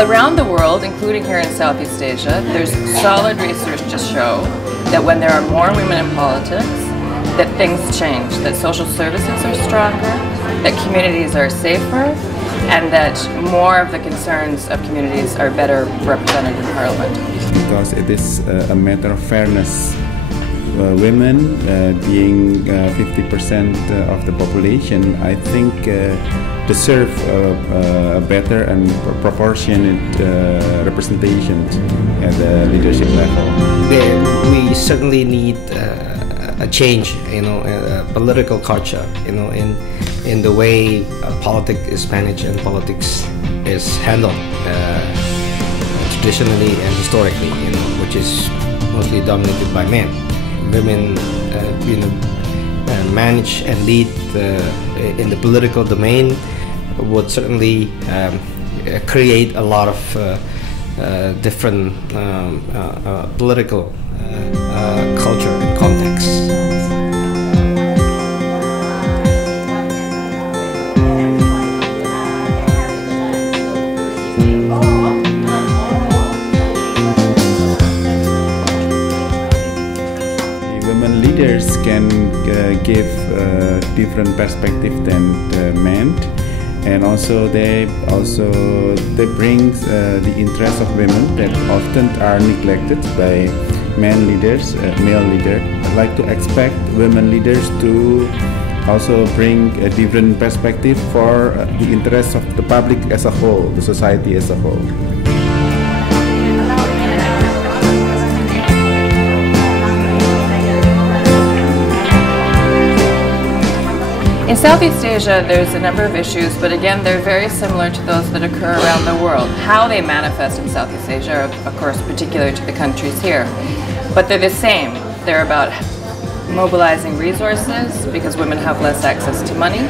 Well, around the world, including here in Southeast Asia, there's solid research to show that when there are more women in politics, that things change, that social services are stronger, that communities are safer, and that more of the concerns of communities are better represented in Parliament. Because it is a matter of fairness. Women being 50% of the population, I think deserve a better and proportionate representation at the leadership level. We certainly need a change, a political culture, in the way politics is managed and politics is handled traditionally and historically, which is mostly dominated by men. Women, manage and lead in the political domain would certainly create a lot of different political culture and context. Women leaders can give different perspective than men, and also they bring the interests of women that often are neglected by male leaders. I'd like to expect women leaders to also bring a different perspective for the interests of the public as a whole, the society as a whole. In Southeast Asia, there's a number of issues, but again, they're very similar to those that occur around the world. How they manifest in Southeast Asia are, of course, particular to the countries here. But they're the same. They're about mobilizing resources because women have less access to money.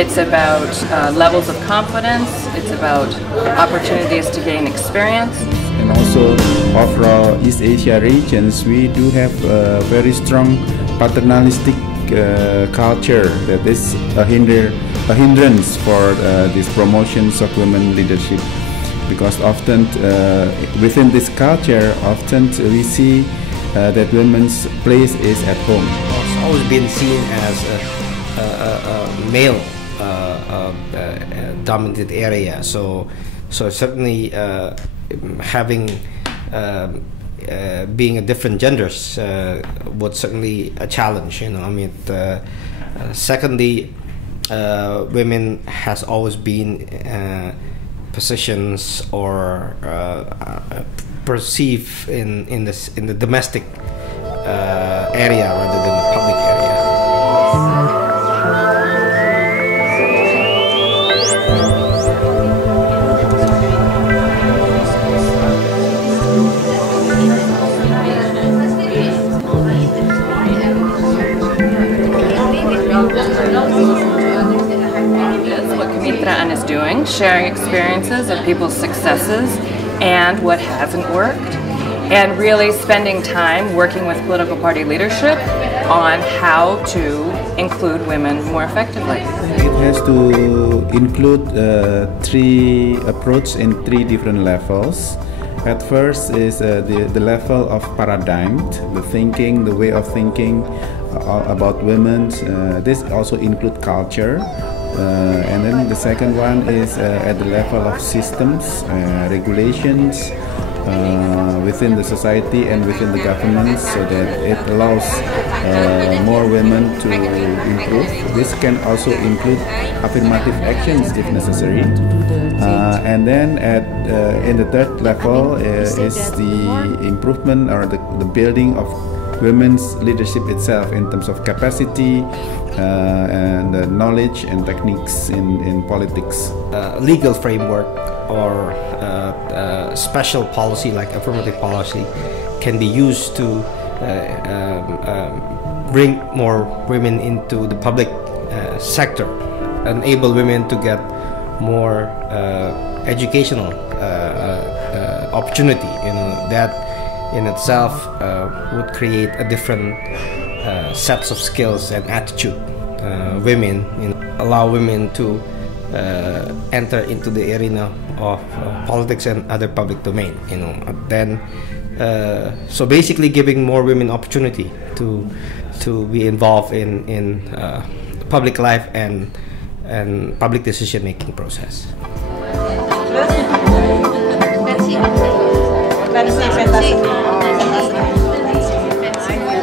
It's about levels of confidence. It's about opportunities to gain experience. And also, overall East Asia regions, we do have a very strong paternalistic culture that is a hindrance for these promotions of women leadership, because often within this culture, often we see that women's place is at home. It's always been seen as a male dominated area, so certainly having being a different genders would certainly a challenge. Secondly, women has always been positions or perceived in the domestic area rather than the public area. What Kemitraan is doing, sharing experiences of people's successes and what hasn't worked, and really spending time working with political party leadership on how to include women more effectively. It has to include three approaches in three different levels. At first is the level of paradigm, the thinking, the way of thinking about women. This also includes culture. And then the second one is at the level of systems, regulations within the society and within the government, so that it allows more women to improve. This can also include affirmative actions if necessary. And then in the third level is the improvement or the building of women's leadership itself in terms of capacity and knowledge and techniques in politics. Legal framework or special policy like affirmative policy can be used to bring more women into the public sector, enable women to get more educational opportunity. That in itself would create a different sets of skills and attitude. Allow women to enter into the arena of politics and other public domain. Then so basically giving more women opportunity to be involved in public life and public decision making process.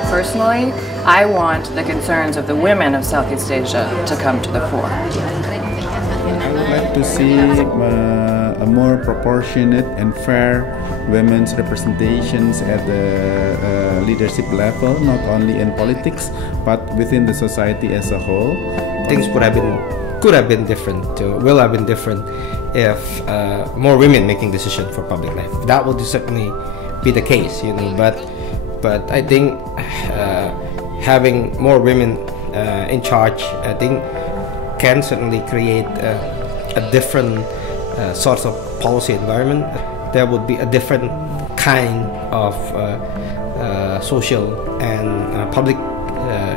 Personally, I want the concerns of the women of Southeast Asia to come to the fore. I would like to see a more proportionate and fair women's representations at the leadership level, not only in politics, but within the society as a whole. Things could have been different, will have been different if more women making decisions for public life. That would certainly be the case, But I think having more women in charge, I think, can certainly create a different sort of policy environment. There would be a different kind of social and public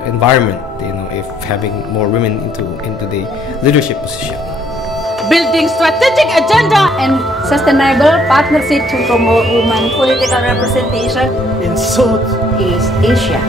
environment, if having more women into the leadership position. Building strategic agenda and sustainable partnership to promote women political representation in Southeast Asia.